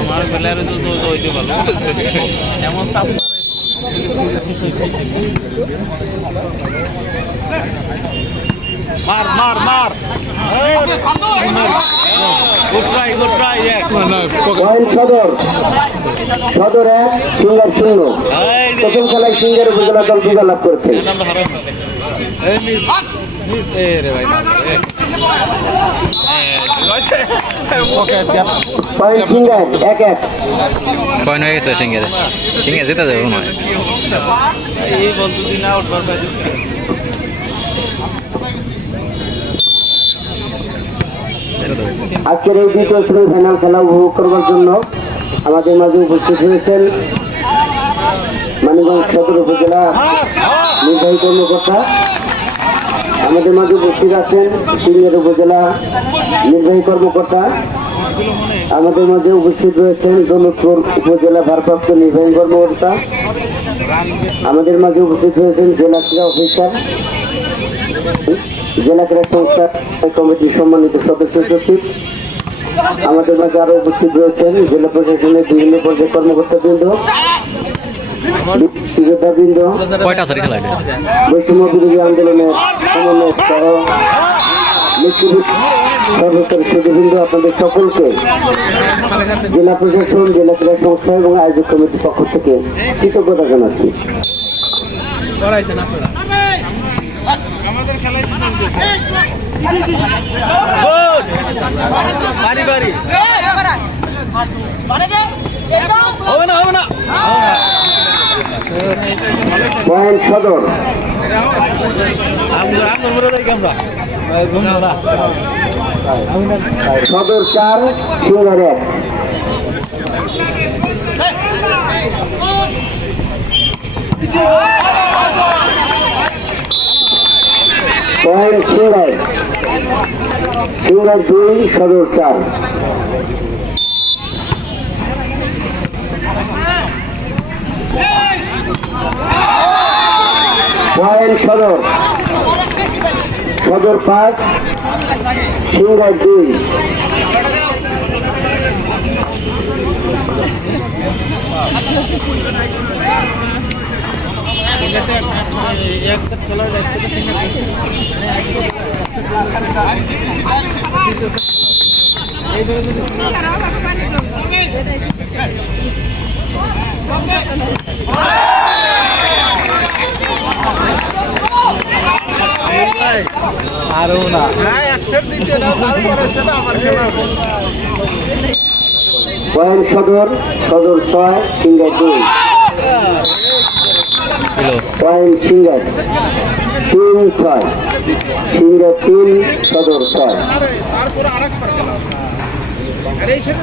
আমার প্লেয়ারে তো হইতে পারলো এমন চাপ মার মার মার গুড ট্রাই সদর সদর 1 সিঙ্গার 0 প্রথম খেলায় সিঙ্গার উপজেলা দল বিজয় লাভ করেছে। পয়েন্ট সিঙ্গার 1-1 পয়েন্ট হয়ে গেছে সিঙ্গারে জিতে যাবে মনে হয়। এই বলতো দিন আউট করবে আজকের এই দ্বিতীয় সেমিফাইনাল খেলা উপভোগ করবার জন্য আমাদের মাঝে উপস্থিত হয়েছেন মানিকগঞ্জ সদর উপজেলা নির্বাহী কর্মকর্তা, আমাদের মাঝে উপস্থিত আছেন সিঙ্গার উপজেলা নির্বাহী কর্মকর্তা, আমাদের মাঝে উপস্থিত রয়েছেন দৌলতপুর উপজেলা ভারপ্রাপ্ত নির্বাহী কর্মকর্তা, আমাদের মাঝে উপস্থিত হয়েছেন জেলা ক্রীড়া অফিসার, জেলা ক্রীড়া সংস্থা কমিটির সম্মানিত সদস্য সচিব, আমাদের মাঝে আরো উপস্থিত রয়েছেন জেলা প্রশাসনের বিভিন্ন পর্যায়ের কর্মকর্তাবৃন্দ, বিজেতাবৃন্দ, বৈষম্য বিরোধী আন্দোলনের সমন্বয়ক সহ সর্বস্তরের সুদীবৃন্দ, আপনাদের সকলকে জেলা প্রশাসন, জেলা ক্রীড়া সংস্থা এবং আয়োজক কমিটির পক্ষ থেকে কৃতজ্ঞতা জানাচ্ছি। পয়েন্ট সদর সদর 4 সিঙ্গার 1 পয়েন্ট সিঙ্গার 2 সদর 4 পয়েন্ট সদর 5 সিঙ্গার 2 আরো না দিতে দাও তারপরে সেটা আমার খেলা পয়েন্ট সদর 6 সিঙ্গার 2 পয়েন্ট সিঙ্গার 3-6 সিঙ্গার 3 সদর 6 তারপরে আরেকবার খেলা আরে এই সেটা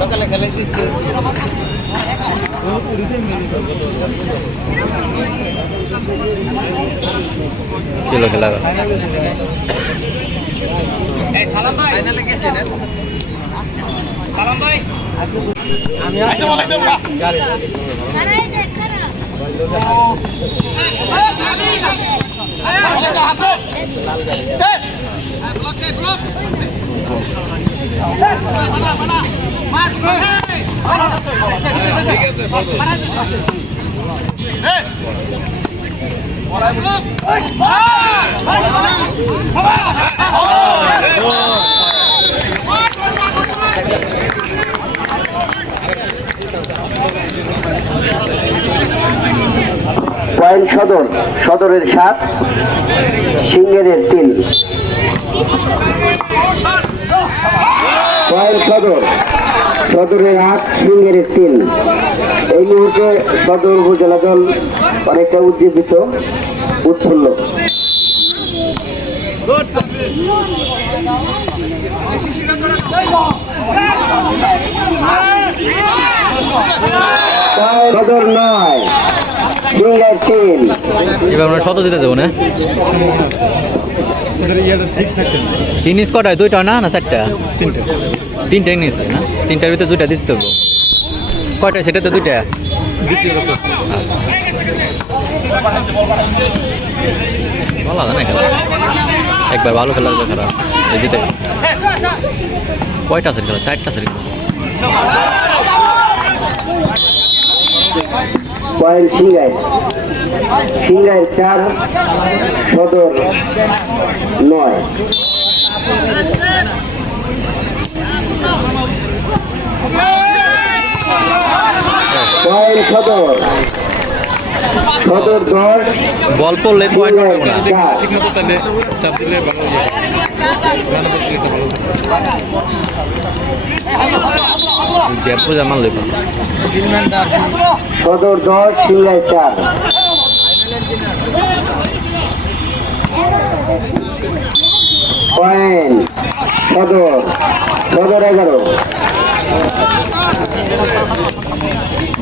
সকালে খেলে দিচ্ছে চলো খেলা সালাম ভাই ফাইনালে গেছে না সালাম ভাই আমি গাড়ি পয়েন্ট সদরের 7 সিঙ্গারের 3 পয়েন্ট সদরের 8 সিঙ্গারের 3 এই মুহূর্তে সদর উপজেলা দল অনেকটা উজ্জীবিত উৎফুল্ল। সদর 9 সিঙ্গার 3 এবার আমরা শত দিতে দেবো না ইনিংস কটায় 2টা না 4টা 3টা ইনিংস না 3টার ভিতরে 2টা দিতে দেবো কয়টা সেটা তো 2টা ভালো না খেলা একবার ভালো খেলা একবার খারাপ এই জিতে গেছে কয়টা আছে খেলা 4টা আছে খেলা পয়েন্ট সিঙ্গাই 4 সদর 9 পয়েন্ট সদর 10 বল পড়লে পয়েন্ট সিঙ্গাই পাবো না 4 ঠিক মতো তাহলে চাপ দিলে ভালো হয়ে যাবে গ্যাপ বুঝা মারলে সদর 10 সিঙ্গাই 4 পয়েন্ট সদর 11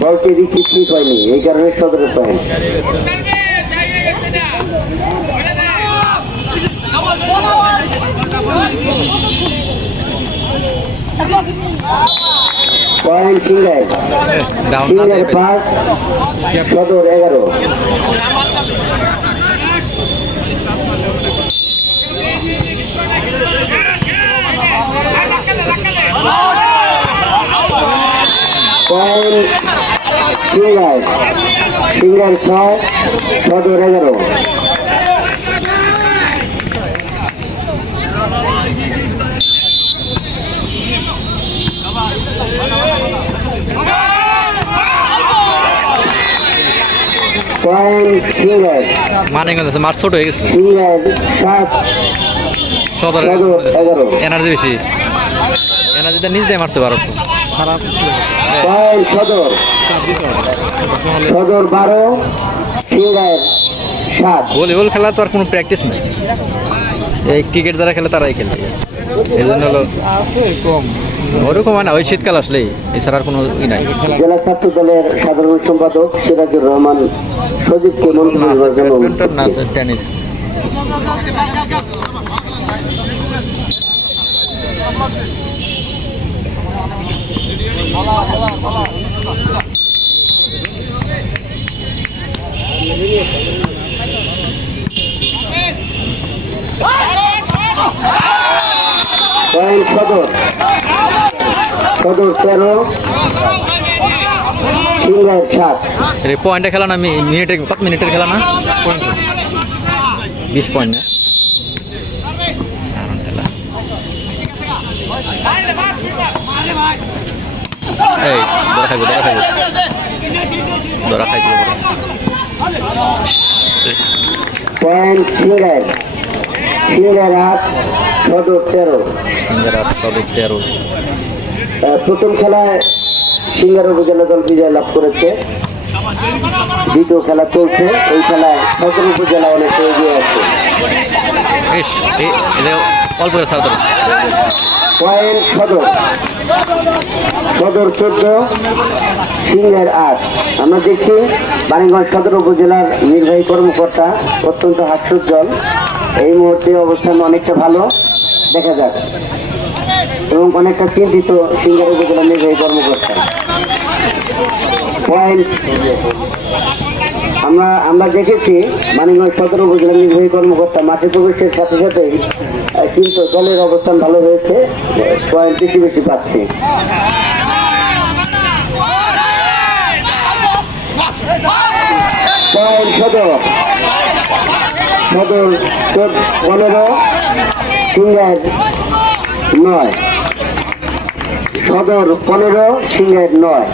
বলটি রিসিভ ঠিক হয়নি এই কারণে সদরের পয়েন্ট পয়েন্ট সিঙ্গাই ডাউন না সিঙ্গাই 5 সদর 11 পয়েন্ট সিঙ্গাই 6 সদর 11 পয়েন্ট সিঙ্গাই মানিকগঞ্জ আছে মাঠ ছোট হয়ে গেছে সিঙ্গাই 7 সদর সদর 11 এনার্জি বেশি এনার্জিটা নিজ দিয়ে মারতে পারো খারাপ পয়েন্ট সদর সদর 12 সিঙ্গাই 7 ভলিবল খেলা তো আর কোনো প্র্যাকটিস নেই এই ক্রিকেট যারা খেলে তারাই খেলে এই জন্য হলো আছে কম ওরকম হয় না ওই শীতকাল আসলেই এছাড়া আর কোনো ই নাই জেলা ছাত্র দলের সাধারণ সম্পাদক সিরাজুর রহমান সজীবকে মন্ত্রী না আছে নির্বাচন ব্যাডমিন্টন না আছে টেনিস পয়েন্ট সদর 13 সিঙ্গাই 7 এই পয়েন্টে খেলা না মিনিটের কত মিনিটের খেলা না 20 পয়েন্ট না দারুণ খেলা এই ধরা খাইছে পয়েন্ট সিঙ্গাই 8 সদর 13 সিঙ্গার 813 প্রথম খেলায় সিঙ্গার উপজেলা দল বিজয় লাভ করেছে দ্বিতীয় খেলা চলছে এই খেলায় সদর উপজেলা অনেক এগিয়ে আছে ইস এদের অল্প করে সার ধরেছে পয়েন্ট সদর 14 সিঙ্গার 8 আমরা দেখছি বাণীগঞ্জ সদর উপজেলার নির্বাহী কর্মকর্তা অত্যন্ত হাস্যোজ্জ্বল এই মুহূর্তে অবস্থান অনেকটা ভালো দেখা যাক এবং অনেকটা চিন্তিত সিঙ্গার উপজেলার নির্বাহী কর্মকর্তা পয়েন্ট আমরা দেখেছি মানিকগঞ্জ সদর উপজেলা নির্বাহী কর্মকর্তা মাঠে প্রবেশের সাথে সাথেই কিন্তু দলের অবস্থান ভালো হয়েছে পয়েন্ট বেশি পাচ্ছে পয়েন্ট সদর 15 সিঙ্গার 9 সদর 15 সিঙ্গার 9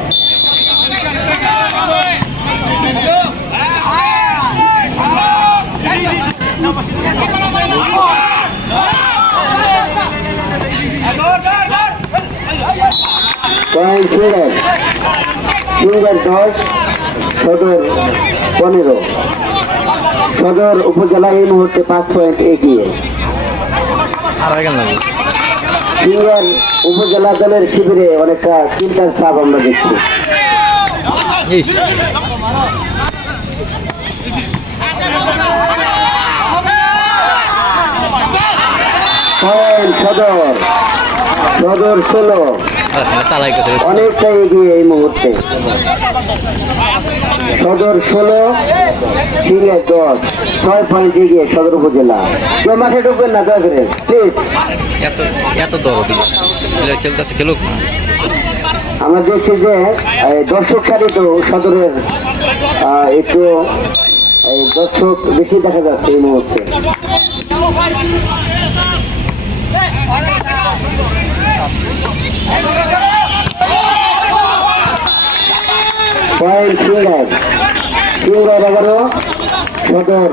পয়েন্ট সিঙ্গার 10 সদর 15 সদর উপজেলা এই মুহূর্তে 5 পয়েন্ট এগিয়ে আর হয়ে গেল না সিঙ্গার উপজেলা দলের শিবিরে অনেকটা চিন্তার ছাপ আমরা দেখছি ইস পয়েন্ট সদর 16 চালাই করতে অনেকটা এগিয়ে এই মুহূর্তে। সদর 16, সিংহের 10, 6 পয়েন্ট এগিয়ে সদর উপজেলা। কেউ মাঠে ঢুকবেন না দয়া করে প্লিজ। এত এত দরদ খেলতেছে খেলুক না। আমরা দেখছি যে দর্শক সারি তো সদরের একটু দর্শক বেশি দেখা যাচ্ছে এই মুহূর্তে। পয়েন্ট সিঙ্গার 11, সদর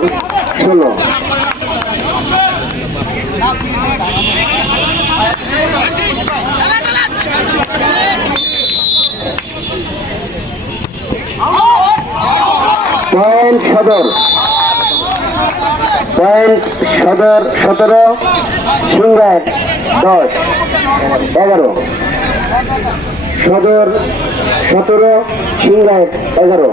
16। পয়েন্ট সদর 17, সিঙ্গার 10, 11। সদর 17, সিঙ্গার 11।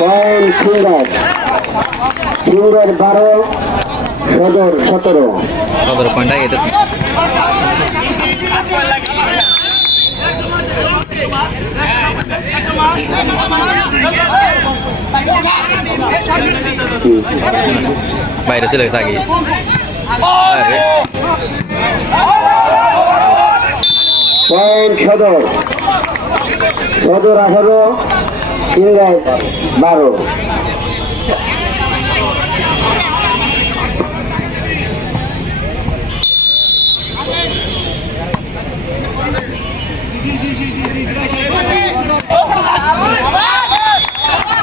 পয়েন্ট সিঙ্গার 12, সদর 17। সদর পয়েন্ট আগে গেছে। বাইরে চলে গেছে আগে। পয়েন্ট সদর 18, সিঙ্গার 12।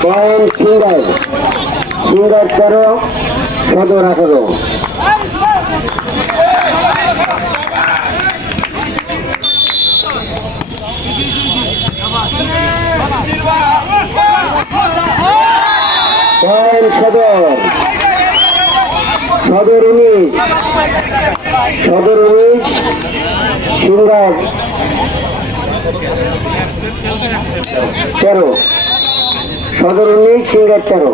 পয়েন্ট সিঙ্গার 13, সদর 18। পয়েন্ট সদর 19, সিঙ্গার 13। সদর 19, সিঙ্গার 13।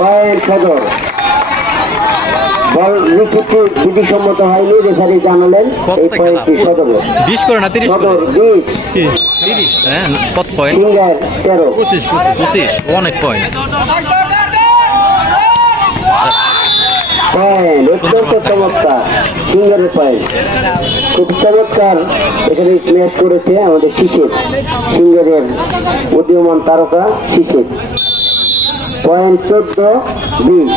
পয়েন্ট সদর বল নিশ্চিত বিধিসম্মত হয়নি, রেফারি জানালেন এই পয়েন্টটি সদর। 20 করে না 30 সদর করে 20, 30 হ্যাঁ কত পয়েন্ট? সিঙ্গার 13। 25 অনেক পয়েন্ট। পয়েন্ট অত্যন্ত চমৎকার, সিঙ্গারের পয়েন্ট খুব চমৎকার। এখানে ম্যাচ করেছে আমাদের শিশির, সিঙ্গারের উদীয়মান তারকা শিশির। পয়েন্ট 14, 20।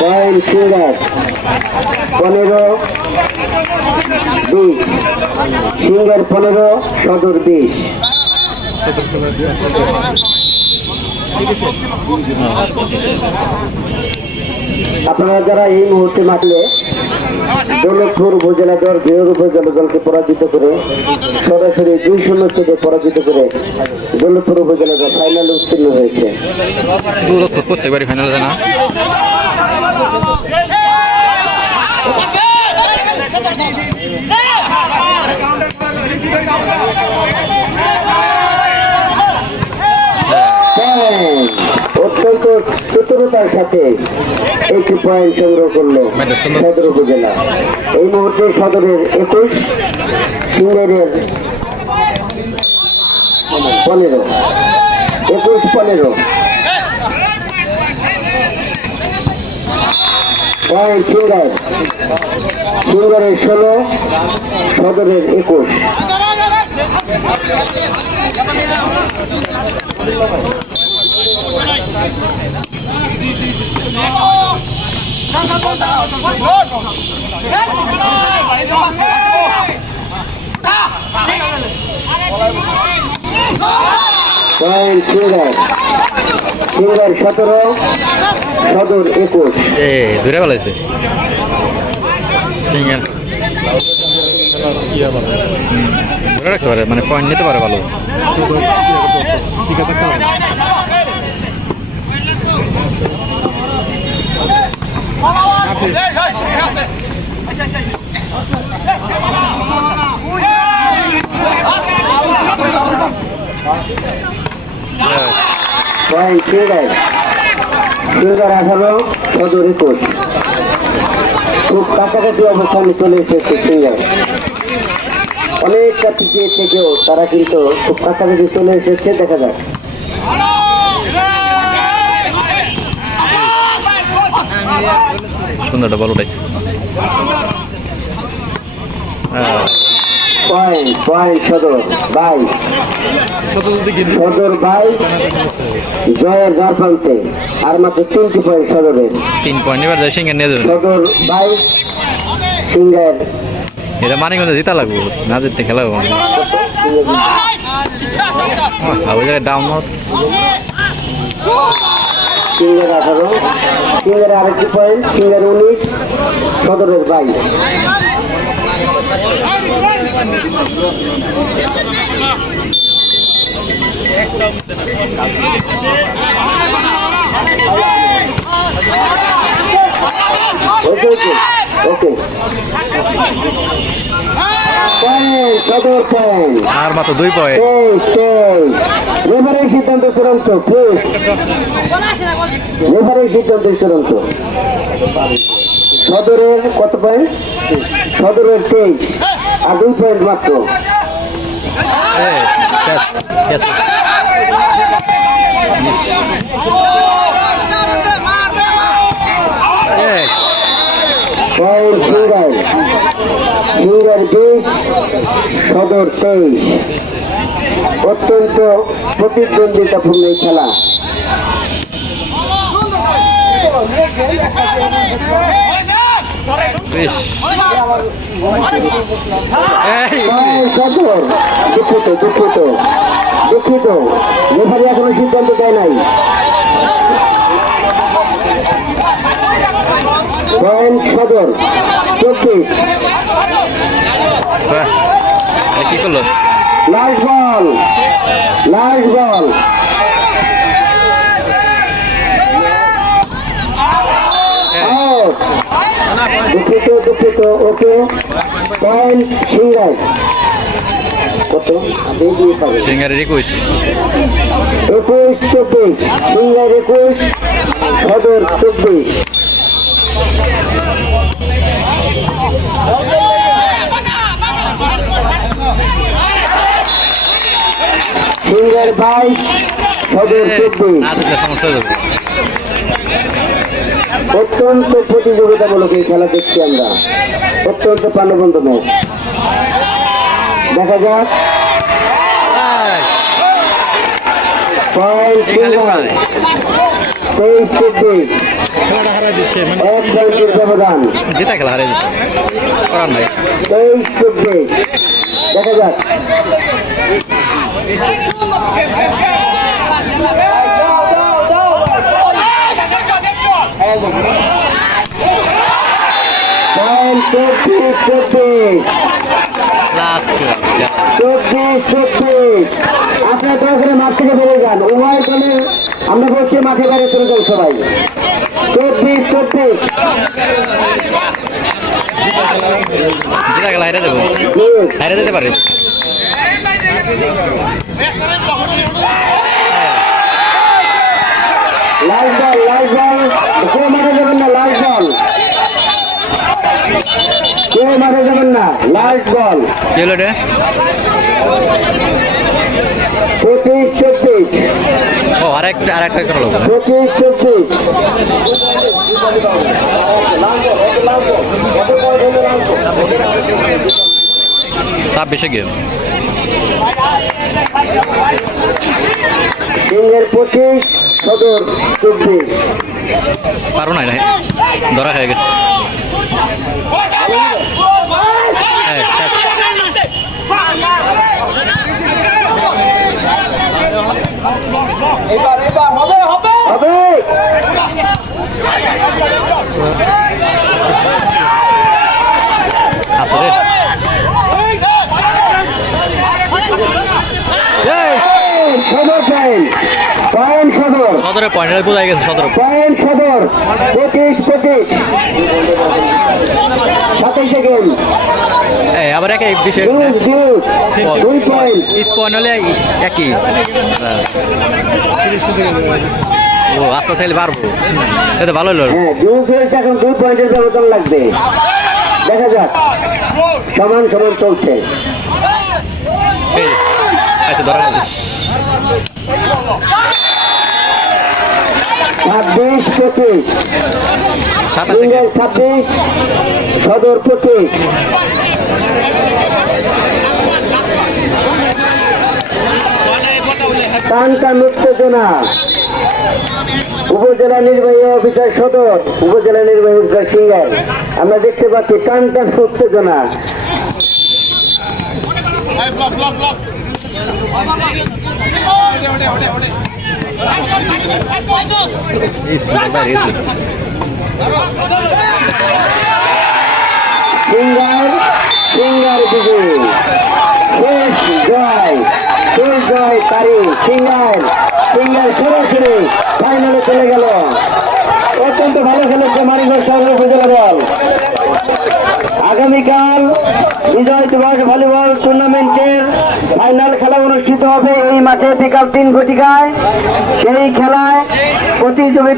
Point singer 15, 20। সিঙ্গার 15, সদর 20। আপনারা যারা এই মুহূর্তে মাঠে দৌলতপুর উপজেলা দল বৃহৎ উপজেলা দলকে পরাজিত করে সরাসরি 2-0 থেকে পরাজিত করে দৌলতপুর উপজেলা দল ফাইনালে উত্তীর্ণ হয়েছে। দৌলতপুর প্রত্যেকবারই ফাইনালে যায় না। অত্যন্ত চতুরতার সাথে একটি পয়েন্ট সংগ্রহ করলো সদর উপজেলা। এই মুহূর্তে সদরের 21, সিঙ্গারের 15। 21-15 পয়েন্ট সিঙ্গার। সিঙ্গারের 16, সদরের 21। পয়েন্ট সিঙ্গার 17, সদর 21। ধরে ফেলাইছে সিঙ্গার। ধরে রাখতে পারে, মানে পয়েন্ট নিতে পারে ভালো। পয়েন্ট সিঙ্গার 18 সদর 21। খুব কাছাকাছি অবস্থানে চলে এসেছে সিঙ্গার। অনেকটা পিছিয়ে থেকেও তারা কিন্তু খুব কাছাকাছি চলে এসেছে, দেখা যাক। সুন্দরটা বল উঠাইছে। পয়েন্ট পয়েন্ট সদর 22। সদর 22 জয়ের দ্বার প্রান্তে। আর মাত্র 3টি পয়েন্ট সদরের। 3 পয়েন্ট এবার যায় সিঙ্গার নিয়ে যাবে। সদর 22 সিঙ্গার। এটা মানিকগঞ্জে জিতা লাগবো, না জিততে খেলা হবো না। ওই জায়গায় ডাউন সিঙ্গার 18, সিঙ্গার আরেকটি পয়েন্ট, সিঙ্গার 19, সদরের 22। ওকে ওকে পয়েন্ট সদর পয়েন্ট। আর মাত্র 2 পয়েন্ট। রেফারির সিদ্ধান্ত চূড়ান্ত, প্লিজ রেফারির সিদ্ধান্ত চূড়ান্ত। সদরের কত পয়েন্ট? সদরের 23 আর 2 পয়েন্ট মাত্র। পয়েন্ট সিঙ্গার 20, সদর 23। অত্যন্ত প্রতিদ্বন্দ্বিতাপূর্ণ এই খেলা। সদর দুঃখিত দুঃখিত দুঃখিত, রেফারি এখনো সিদ্ধান্ত দেয় নাই। পয়েন্ট সদর 24। কি করলো? লাস্ট বল, লাস্ট বল। দুঃখিত দুঃখিত, ওকে। পয়েন্ট সিঙ্গার কত? সিঙ্গারের 21। 21-24, সিঙ্গার 21, সদর 24। সিঙ্গার 22, সদর 24। না জিতলে সমস্যা হয়ে যাবে। অত্যন্ত প্রতিযোগিতামূলক এই খেলা দেখছি আমরা, অত্যন্ত প্রাণবন্ত ম্যাচ। দেখা যাক। পয়েন্ট সিঙ্গার 23-24, খেলাটা হারাই দিচ্ছে, 1 পয়েন্টের ব্যবধান। জিতা খেলা হারাই দিচ্ছে, করার নাই। 23-24, দেখা যাক। Point 24-24, last 24-24। আপনার দয়া করে মাঠ থেকে বেরিয়ে যান, উভয় দলে আমরা বলছি মাঠে বাইরে চলে যাই সবাই। 24-24, জিতা খেলা হারা যাবো, হারা যেতে পারে। লাস্ট বল, লাস্ট বল, কেউ মাঠে যাবেন না, লাস্ট বল, কেউ মাঠে যাবেন না, লাস্ট বল। কি হলো এটা? 25-24, ও আরেকটা করলো। 25-24। 26 গেম। সিঙ্গের 25, সদর 24। পারো না, ধরা খেয়ে গেছে। এবার হবে হবে হবে। আসলে সদর পয়েন্ট, পয়েন্ট সদর, সদরের পয়েন্ট বোঝাই গেছে। সদর পয়েন্ট সদর 25-25, 27 সেকেন্ড। আবার একই বিষয় জুস জুস 2 পয়েন্ট স্পন হলে একই ও আস্তে চাইলে পারবো এটা ভালো হলো হ্যাঁ জুস হয়েছে এখন 2 পয়েন্টের ব্যবধান লাগবে দেখা যাক সমান সমান চলছে আচ্ছা ধরা 26-25 সিঙ্গেল 26 সদর 25 টান উত্তেজনা উপজেলা নির্বাহী অফিসার সদর উপজেলা নির্বাহী অফিসার সিঙ্গার আমরা দেখতে পাচ্ছি টান উত্তেজনা সিঙ্গার বিজয়ী শেষ জয় তারি সিঙ্গার সরাসরি ফাইনালে চলে গেল অত্যন্ত ভালো খেলেছে মানিকগঞ্জ সদর উপজেলা দল আগামীকাল বিজয় দিবস ভলিবল টুর্নামেন্টের ফাইনাল খেলা অনুষ্ঠিত হবে এই মাঠে বিকাল 3 ঘটিকায় সেই খেলায় প্রতিদ্বন্দ্বী